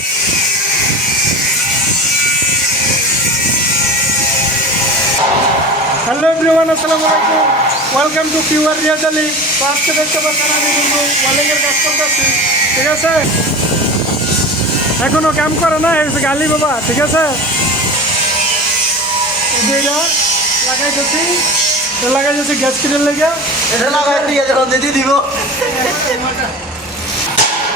hello everyone আসসালামু আলাইকুম welcome to পিওয়ার রিয়াজালি তো আজকে দেখতে পাচ্ছেন আমি কিন্তু ওয়ালিংয়ের কাজ করতেছি ঠিক আছে এখনো কাম করে না এসে গালি বাবা ঠিক আছে লাগাই দিচ্ছি লাগাই দিচ্ছি গ্যাস কিনে লেগে এটা লাগাই দিয়ে যখন দিদি দিব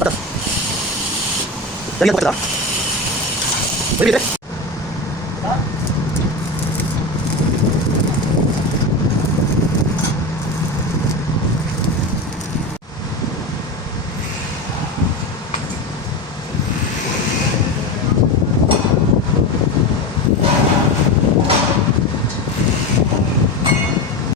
たった。左側こっち